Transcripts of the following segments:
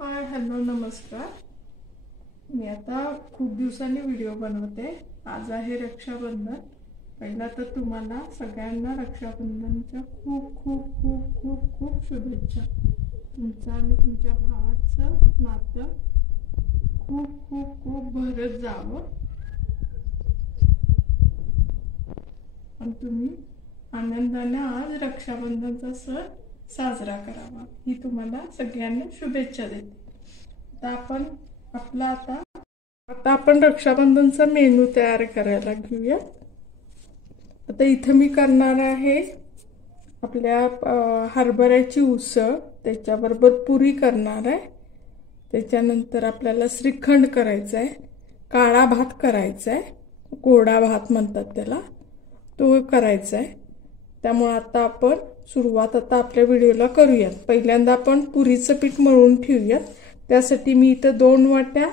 Hi hello नमस्कार। मी आता खूप दिवसांनी व्हिडिओ बनवते। आज आहे रक्षाबंधन। पहिला तर तुम्हाला सगळ्यांना रक्षाबंधनच्या खूप खूप खूप खूप खूप शुभेच्छा। तुमचं आणि तुमच्या भावाचं नातं खूप खूप खूप भरत जावं आणि तुम्ही आनंदाने आज रक्षाबंधनचा सण साजरा करावा ही तुम्हाला सगळ्यांना शुभेच्छा देते। आता आपण रक्षाबंधनचा मेनू तयार करायला घेऊया। आता इथे मी करणार आहे आपल्या हरभऱ्याची उसळ, त्याच्याबरोबर पुरी करणार आहे। त्याच्यानंतर आपल्याला श्रीखंड करायचा आहे, काळा भात करायचा आहे, गोडा भात म्हणतात त्याला, तो करायचा आहे। त्यामुळे आता आपण सुरुवात आपल्या व्हिडिओला करूया। पहिल्यांदा आपण पुरीचं पीठ मळून ठेवूया। त्यासाठी मी इथं 2 वाट्या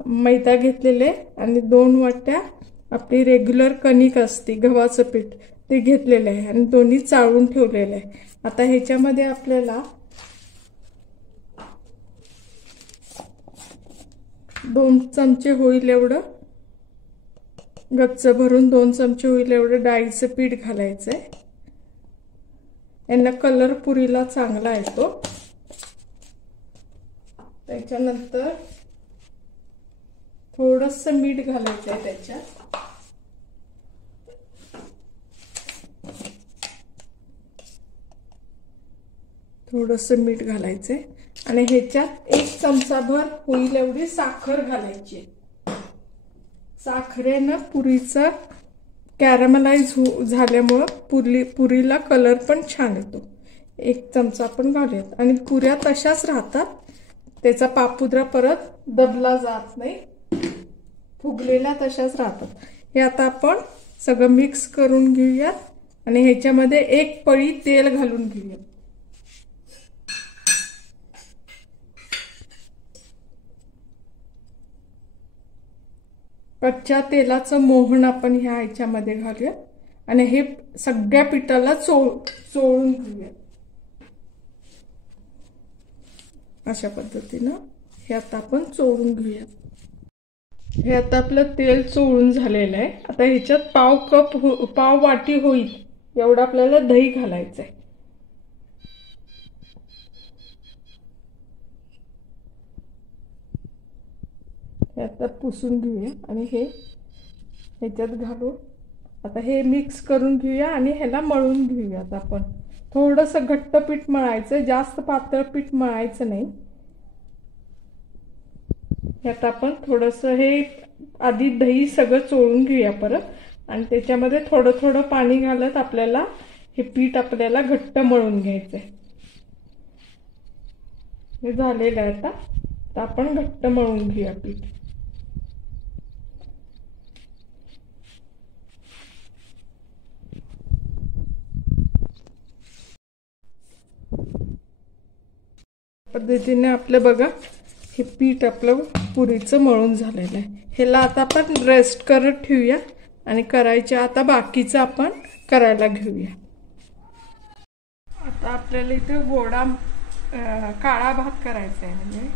मैदा घेतलेले आणि 2 वाट्या आपली रेग्युलर कणिक असते गव्हाचं पीठ ते घेतलेले आहे आणि दोन्ही चाळून ठेवलेले आहे। आता ह्याच्यामध्ये आपल्याला 2 चमचे होईल एवढं गच्च भरून 2 चमचे होईल एवढं डाळीचं पीठ घालायचं आहे। यांना कलर पुरीला चांगला येतो। त्याच्यानंतर थोडंसं मीठ घालायचं आहे त्याच्यात। थोडंसं मीठ घालायचंय आणि ह्याच्यात 1 चमचाभर होईल एवढी साखर घालायची। साखरेनं पुरीचं कॅरमलाइज झाल्यामुळे पुरीला कलर पण छान येतो। 1 चमचा आपण घालूयात आणि पुऱ्या तशाच राहतात, त्याचा पापुद्रा परत दबला जात नाही, फुगलेल्या तशाच राहतात। हे आता आपण सगळं मिक्स करून घेऊयात आणि ह्याच्यामध्ये 1 पळी तेल घालून घेऊयात। कच्च्या तेलाचं मोहन आपण ह्याच्यामध्ये घालूया आणि हे सगळ्या पिठाला चोळून घेऊया। अशा पद्धतीनं हे आता आपण चोळून घेऊया। हे आता आपलं तेल चोळून झालेलं आहे। आता ह्याच्यात पाव वाटी होईल एवढं आपल्याला दही घालायचं आहे। हे आता पुसून घेऊया आणि हे ह्याच्यात घालू। आता हे मिक्स करून घेऊया आणि ह्याला मळून घेऊयात आपण। थोडंसं घट्ट पीठ मळायचं, जास्त पातळ पीठ मळायचं नाही। ह्यात आपण थोडंसं हे आधी दही सगळं चोळून घेऊया परत आणि त्याच्यामध्ये थोडं थोडं पाणी घालत आपल्याला हे पीठ आपल्याला घट्ट मळून घ्यायचंय। हे झालेलं आहे। आता आपण घट्ट मळून घेऊया पीठ। पद्धतीने आपलं बघा हे पीठ आपलं पुरीचं मळून झालेलं आहे। ह्याला आता आपण रेस्ट करत ठेवूया आणि करायच्या आता बाकीचं आपण करायला घेऊया। आता आपल्याला इथे काळा भात करायचा आहे, म्हणजे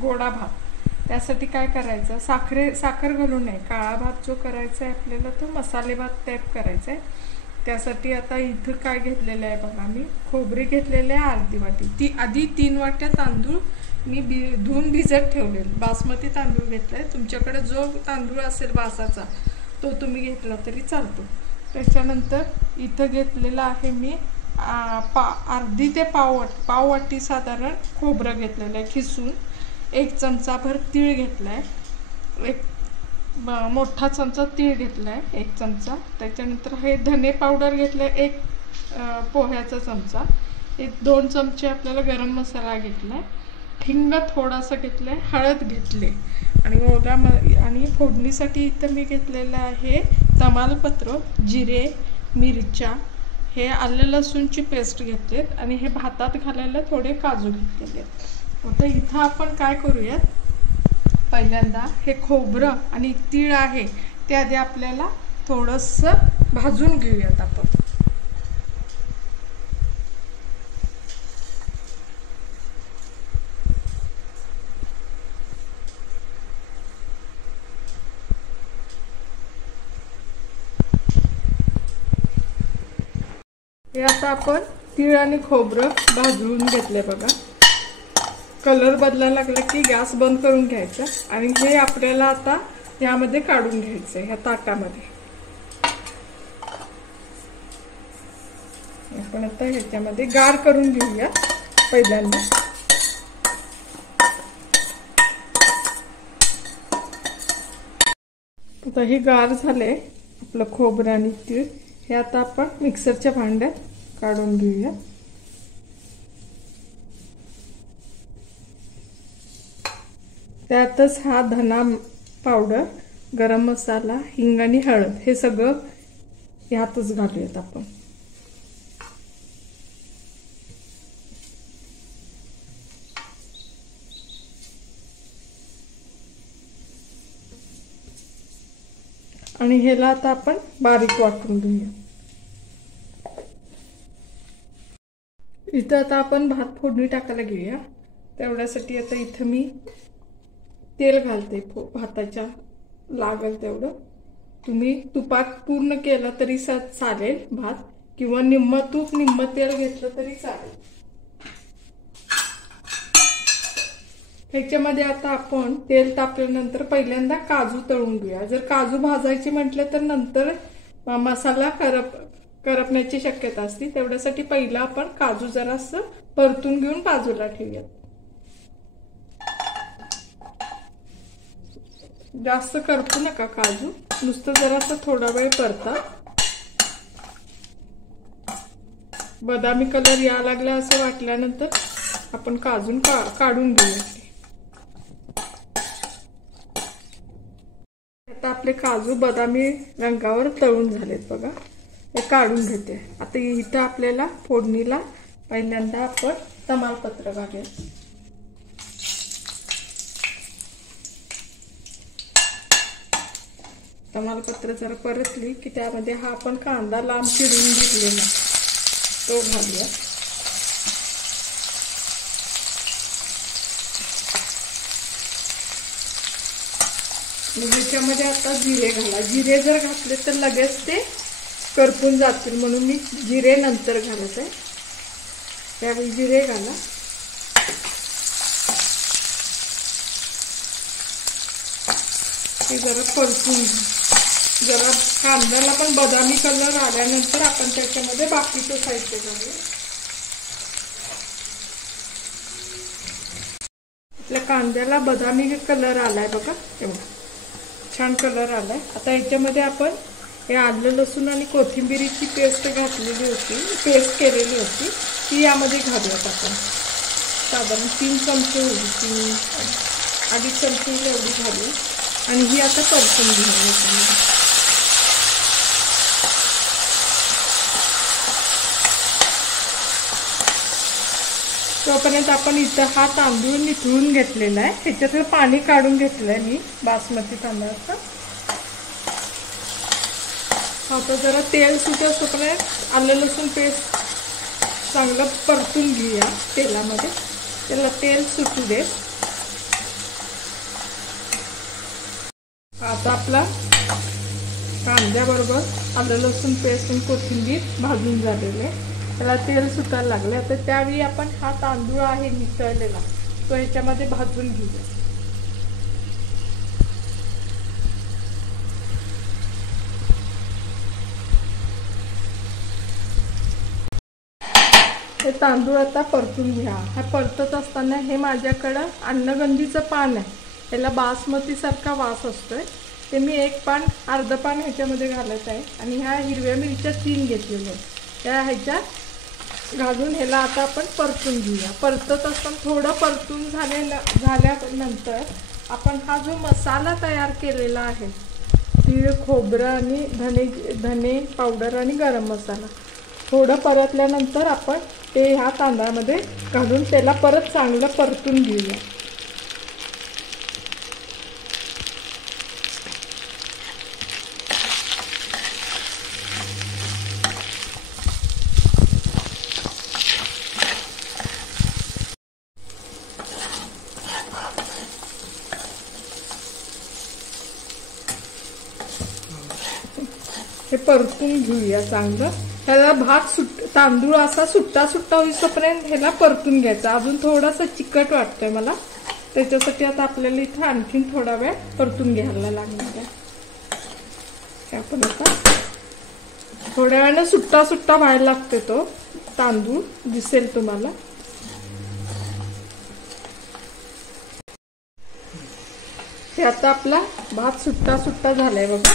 गोडा भात। त्यासाठी काय करायचं, साखर घालून नाही, काळा भात जो करायचा आहे आपल्याला तो मसाले भात टाईप करायचा आहे। त्यासाठी आता इथं काय घेतलेलं आहे बघा, मी खोबरे घेतलेले आहे अर्धी वाटी। आधी 3 वाट्या तांदूळ मी धुवून भिजत ठेवले, बासमती तांदूळ घेतलाय। तुमच्याकडे जो तांदूळ असेल बासाचा तो तुम्ही घेतला तरी चालतो। त्याच्यानंतर इथं घेतलेला आहे मी अर्धी ते पाव वाटी साधारण खोबरं घेतलेलं आहे खिसून। 1 चमचाभर तीळ घेतलाय, 1 मोठा चमचा तीळ घेतलाय 1 चमचा। त्याच्यानंतर हे धने पावडर घेतले 1 पोह्याचा चमचा, 2 चमचे आपल्याला गरम मसाला घेतलाय, हिंग थोडासा घेतलाय, हळद घेतले आणि फोडणीसाठी इथं मी घेतलेलं आहे तमालपत्र, जिरे, मिरच्या, हे आलं लसूणची पेस्ट घेतलेत आणि हे भातात घालायला थोडे काजू घेतलेले। आता इथं आपण काय करूयात, पहिल्यांदा हे खोबरं आणि तीळ आहे ते आधी आपल्याला थोडंसं भाजून घेऊयात आपण। हे आता आपण तीळ आणि खोबरं भाजून घेतले बघा. कलर बदलायला लागला की गॅस बंद करून घ्यायचा आणि हे आपल्याला आता यामध्ये काढून घ्यायचं ह्या ताटामध्ये. आपण आता ह्याच्यामध्ये गार करून घेऊया पहिल्यांदा. आता हे गार झाले आपलं खोबरं आणि तीळ. हे आता आपण मिक्सरच्या भांड्यात काढून घेऊया. त्यातच हा धना पावडर, गरम मसाला, हिंग आणि हळद हे सगळं यातच घालूयात आपण. आणि ह्याला आता आपण बारीक वाटून घेऊया. इथं आता आपण भात फोडणी टाकायला घेऊया. तेवढ्यासाठी आता इथं मी तेल घालते भाताच्या लागेल तेवढं. तुम्ही तुपात पूर्ण केलं तरी चालेल भात, किंवा निम्म तूप निम्म तेल घेतलं तरी चालेल. ह्याच्यामध्ये आता आपण तेल तापल्यानंतर पहिल्यांदा काजू तळून घेऊया. जर काजू भाजायचे म्हटलं तर नंतर मसाला करपण्याची शक्यता असते. तेवढ्यासाठी पहिला आपण काजू जरासं परतून घेऊन बाजूला ठेवूयात. जास्त करपू नका काजू, नुसतं जरासं थोडा वेळ परता. बदामी कलर या लागला असं वाटल्यानंतर आपण काजू काढून घेऊया. आता आपले काजू बदामी रंगावर तळून झालेत बघा. हे काढून घेते. आता इथं आपल्याला फोडणीला पहिल्यांदा आपण तमालपत्र घालूया. तमालपत्र जरा परतली की त्यामध्ये हा आपण कांदा लांब चिरून घेतलेला तो घालूया. ह्याच्यामध्ये आता जिरे घाला. जिरे जर घातले तर लगेच ते करपून जातील, म्हणून मी जिरे नंतर घालत आहे. त्यावेळी जिरे घाला. हे जरा परतून जरा कांद्याला पण बदामी कलर आल्यानंतर आपण त्याच्यामध्ये बाकीचं साहित्य घालूया. आपल्या कांद्याला बदामी कलर आलाय बघा, एवढा छान कलर आलाय. आता याच्यामध्ये आपण हे आलं लसूण आणि कोथिंबिरीची पेस्ट घातलेली होती, पेस्ट केलेली होती, ती यामध्ये घालूयात आपण. साधारण 3 चमचे होईल, 2.5 चमचे एवढी घालू. आणि ही आता परतून घेऊया. तोपर्यंत आपण इथं हा तांदूळ निथळून घेतलेला आहे. ह्याच्यातलं पाणी काढून घेतलंय मी बासमती तांदळाचं. आता जरा तेल सुटत तोपर्यंत आलं लसूण पेस्ट चांगलं परतून घेऊया तेलामध्ये. त्याला तेल सुटू दे. आता आपला कांद्याबरोबर आलं लसूण पेस्ट आणि कोथिंबीर भाजून झालेले आहे. त्याला तेल सुटायला लागले. आता त्यावेळी आपण हा तांदूळ आहे मिसळलेला तो ह्याच्यामध्ये भाजून घेऊया. हे तांदूळ आता परतून घ्या. हा परतत असताना हे माझ्याकडं अन्नगंधीचं पान आहे. याला बासमती सारखा वास असतोय. ते मी 1 पान अर्ध पान ह्याच्यामध्ये घालत आहे. आणि ह्या हिरव्या मिरच्या 3 घेतलेल्या आहेत, त्या ह्याच्यात घालून ह्याला आता आपण परतून घेऊया. परतत असताना थोडं परतून झाल्यानंतर आपण हा जो मसाला तयार केलेला आहे, तीळ, खोबरं आणि धने पावडर आणि गरम मसाला, थोडं परतल्यानंतर आपण ते ह्या तांदळामध्ये घालून त्याला परत चांगलं परतून घेऊया. हे परतून घेऊया चांगलं. त्याला भात तांदूळ असा सुट्टा सुट्टा होईपर्यंत ह्याला परतून घ्यायचा। अजून थोडासा चिकट वाटतोय मला, त्याच्यासाठी आता आपल्याला इथं आणखीन थोडा वेळ परतून घ्यायला लागणार आहे। आपण आता थोड्या वेळाने सुट्टा सुट्टा व्हायला लागते तो तांदूळ, दिसेल तुम्हाला। हे आता आपला भात सुट्टा सुट्टा झालाय बघा।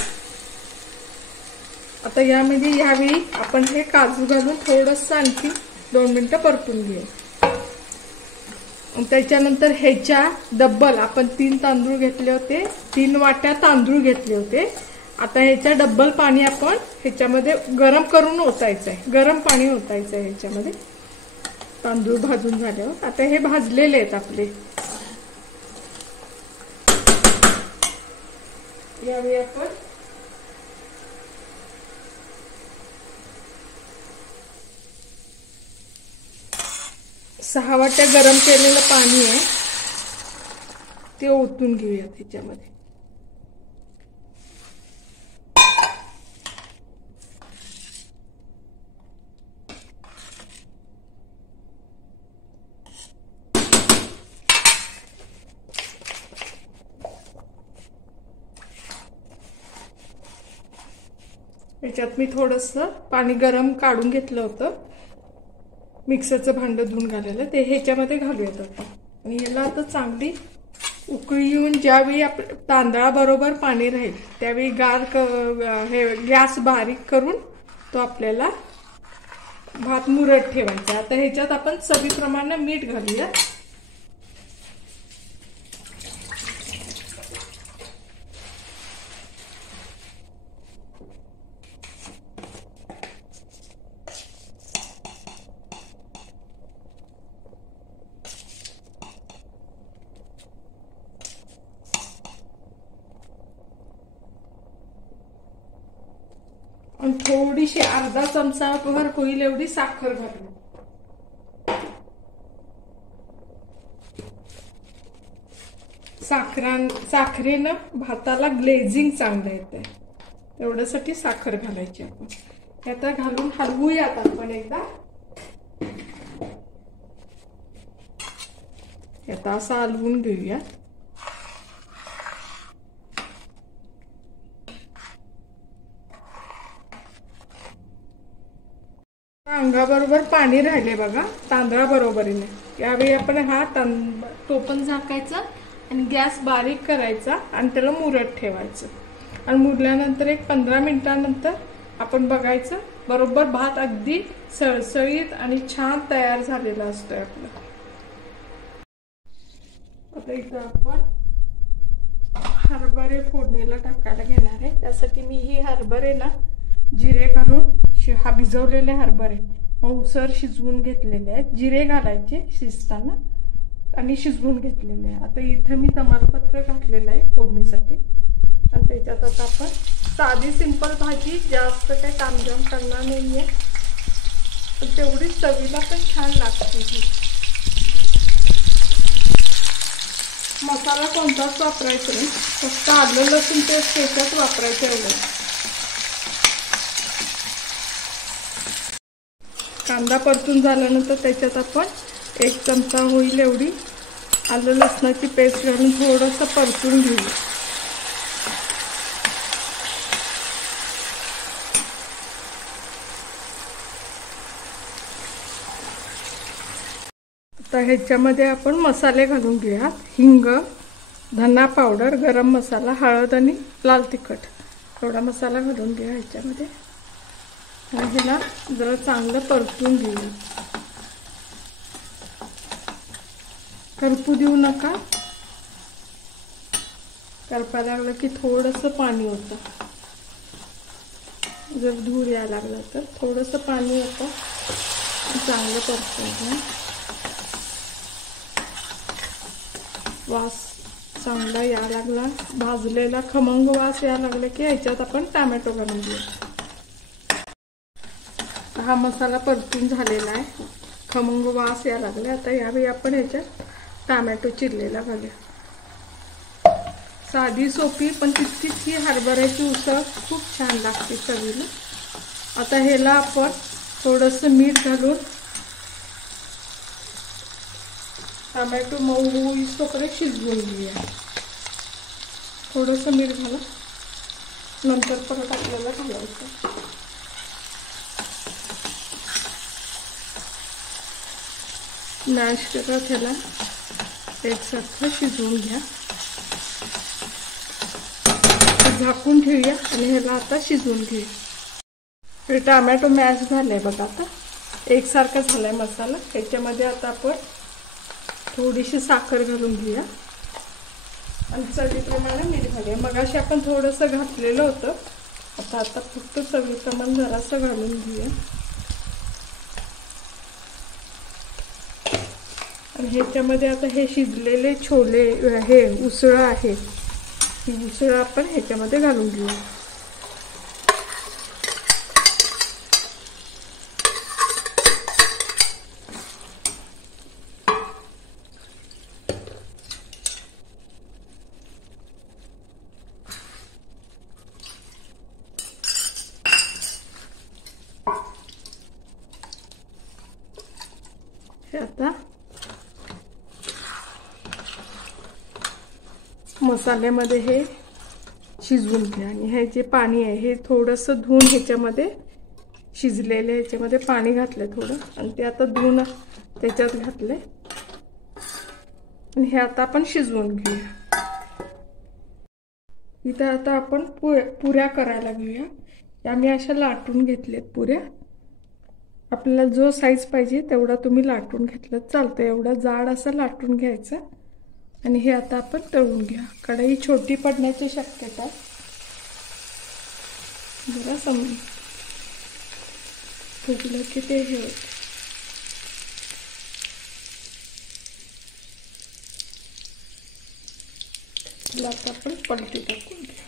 आता यामध्ये यावेळी आपण हे काजू घालून थोडंसं आणखी 2 मिनिटं परतून घेऊ। त्याच्यानंतर ह्याच्या डबल आपण 3 तांदूळ घेतले होते, 3 वाट्या तांदूळ घेतले होते। आता ह्याच्या डबल पाणी आपण ह्याच्यामध्ये गरम करून ओतायचं आहे, गरम पाणी ओतायचं आहे ह्याच्यामध्ये तांदूळ भाजून झाल्यावर। आता हे भाजलेले आहेत आपले, यावेळी आपण सहा वाट्या गरम केलेलं पाणी आहे ते ओतून घेऊया त्याच्यामध्ये। याच्यात मी थोडंसं पाणी गरम काढून घेतलं होतं, मिक्सरचं भांड धुवून घालायला, ते ह्याच्यामध्ये घालूयात आता। आणि याला आता चांगली उकळी येऊन ज्यावेळी तांदळाबरोबर पाणी राहील त्यावेळी हे गॅस बारीक करून तो आपल्याला भात मुरत ठेवायचा। आता ह्याच्यात आपण चवीप्रमाणे मीठ घालूया। आणि थोडीशी अर्धा चमचा भर होईल एवढी साखर घालू। साखरेनं भाताला ग्लेझिंग चांगलं येते, तेवढ्यासाठी साखर घालायची आपण। आता घालून हलवूयात आपण एकदा। आता असं हलवून घेऊया। अंगाबरोबर पाणी राहिले बघा तांदळाबरोबरीने, यावेळी आपण हा टोपण झाकायचा आणि गॅस बारीक करायचा आणि त्याला मुरत ठेवायचं। आणि मुरल्यानंतर एक 15 मिनिटांनंतर आपण बघायचं, बरोबर भात अगदी सळसळीत आणि छान तयार झालेला असतोय आपला। आता इथं आपण हरभरे फोडणीला टाकायला घेणार आहे। त्यासाठी मी ही हरभरे ना जिरे घालून भिजवलेले हरभरे मऊसर शिजवून घेतलेले आहेत। जिरे घालायचे शिजताना आणि शिजवून घेतलेले आहे। आता इथे मी तमालपत्र घातलेलं आहे फोडणीसाठी। आणि त्याच्यात आता आपण साधी सिंपल भाजी, जास्त काही तामझाम करणार नाहीये, पण तेवढीच चवीला पण छान लागते ही। मसाला कोणताच वापरायचा नाही, फक्त आलं लसूण पेस्ट त्याच्यात वापरायचं एवढं। कांदा परतून झाल्यानंतर त्याच्यात आपण 1 चमचा होईल एवढी आलं लसणाची पेस्ट घालून थोडंसं परतून घेऊ। आता ह्याच्यामध्ये आपण मसाले घालून घेऊया। हिंग, धना पावडर, गरम मसाला, हळद आणि लाल तिखट थोडा मसाला घालून घ्या ह्याच्यामध्ये। आणि ह्याला जरा चांगलं परतून घेऊ, करपू देऊ नका। करपायला लागलं की थोडंसं पाणी होतं, जर धूर यायला लागला तर थोडंसं पाणी होतं, चांगलं परतून घ्या। वास चांगला यायला लागला, भाजलेला खमंग वास यायला लागला की ह्याच्यात आपण टोमॅटो घालून घेऊ। हा मसाला परतून झालेला आहे, खमंग वास यायला लागला। आता यावेळी आपण ह्याच्यात टोमॅटो चिरलेला घालूया। साधी सोपी पण तितकीच ही हरभऱ्याची उसळ खूप छान लागते चवीला। आता ह्याला आपण थोडंसं मीठ घालून टोमॅटो मऊ होईस्तोपर्यंत शिजवून घेऊया. थोडंसं मीठ घाला, नंतर परत आपल्याला घालायचं. मॅश करत ह्याला एकसारखं शिजवून घ्या. झाकून ठेवूया आणि ह्याला आता शिजवून घेऊया. हे टोमॅटो मॅश झालंय बघा. आता एकसारखा झालाय मसाला. ह्याच्यामध्ये आता आपण थोडीशी साखर घालून घेऊया आणि चवीप्रमाणे मीठ घालूया. मगाशी आपण थोडंसं घातलेलं होतं, आता फक्त चवीप्रमाणे जरासं घालून घेऊया. आणि ह्याच्यामध्ये आता हे शिजलेले छोले, हे उसळ आहे, ही उसळ आपण ह्याच्यामध्ये घालून घेऊया. हे आता मसाल्यामध्ये हे शिजवून घ्या. आणि हे जे पाणी आहे हे थोडंसं धुवून ह्याच्यामध्ये शिजलेले ह्याच्यामध्ये पाणी घातलं थोडं, आणि ते आता धुवून त्याच्यात घातले. आणि हे आता आपण शिजवून घेऊया. इथं आता आपण पुऱ्या करायला घेऊया. या मी अशा लाटून घेतल्यात पुऱ्या. आपल्याला जो साईज पाहिजे तेवढा तुम्ही लाटून घेतलं चालतं. एवढा जाड असं लाटून घ्यायचं. आणि हे आता आपण तळून घ्या. कढई छोटी पडण्याची शक्यता जरा फुगलं की ते हे होतं. आता आपण पलटी टाकून घ्या.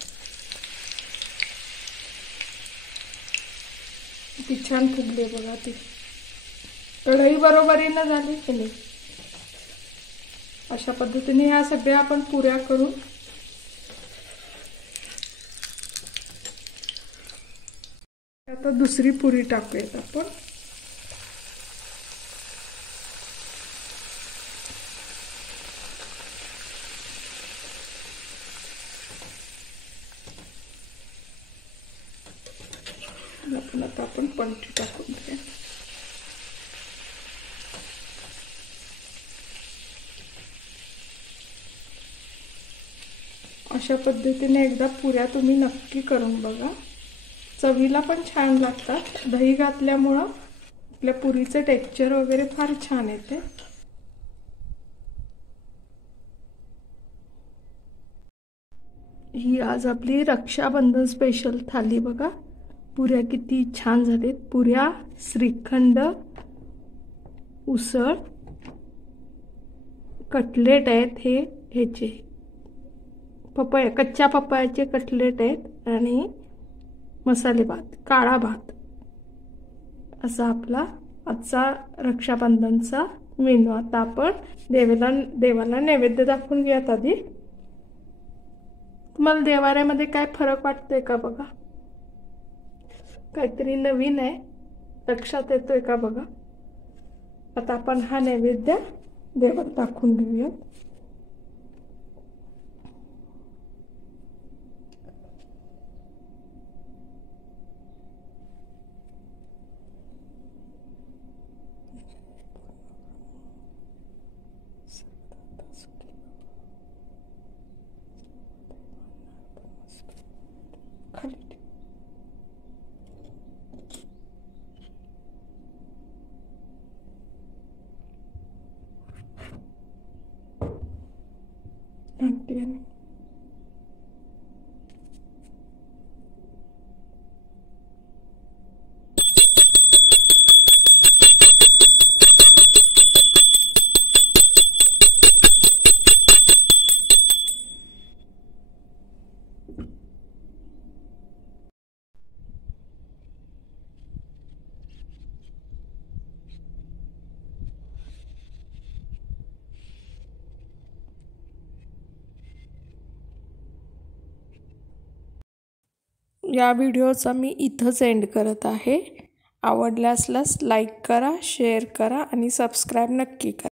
ती छान फुगली बघा. ती कढई बरोबरीनं झाली की नाही. अशा पद्धतीने ह्या सगळ्या आपण पुऱ्या करून आता दुसरी पुरी टाकूयात आपण. आता आपण पलटी टाकून घ्या. अशा पद्धतीने एकदा पुऱ्या तुम्ही नक्की करून बघा. चवीला पण छान लागतात. दही घातल्यामुळं आपल्या पुरीचं टेक्स्चर वगैरे फार छान येते. ही आज आपली रक्षाबंधन स्पेशल थाली बघा. पुऱ्या किती छान झालेत. पुऱ्या, श्रीखंड, उसळ, कटलेट आहेत. हे ह्याचे पपया, कच्च्या पपयाचे कटलेट आहेत. आणि मसाले भात, काळा भात, असा आपला आजचा रक्षाबंधनचा मेनू. आता आपण देवाला नैवेद्य दाखवून घेऊयात. आधी तुम्हाला देवाऱ्यामध्ये काय फरक वाटतोय का बघा. काहीतरी नवीन आहे लक्षात येतोय का बघा. आता आपण हा नैवेद्य देवाला दाखवून घेऊयात. या व्हिडिओचा मी इथंच एंड करत आहे. आवडला असल्यास लाईक करा, शेअर करा आणि सबस्क्राईब नक्की करा.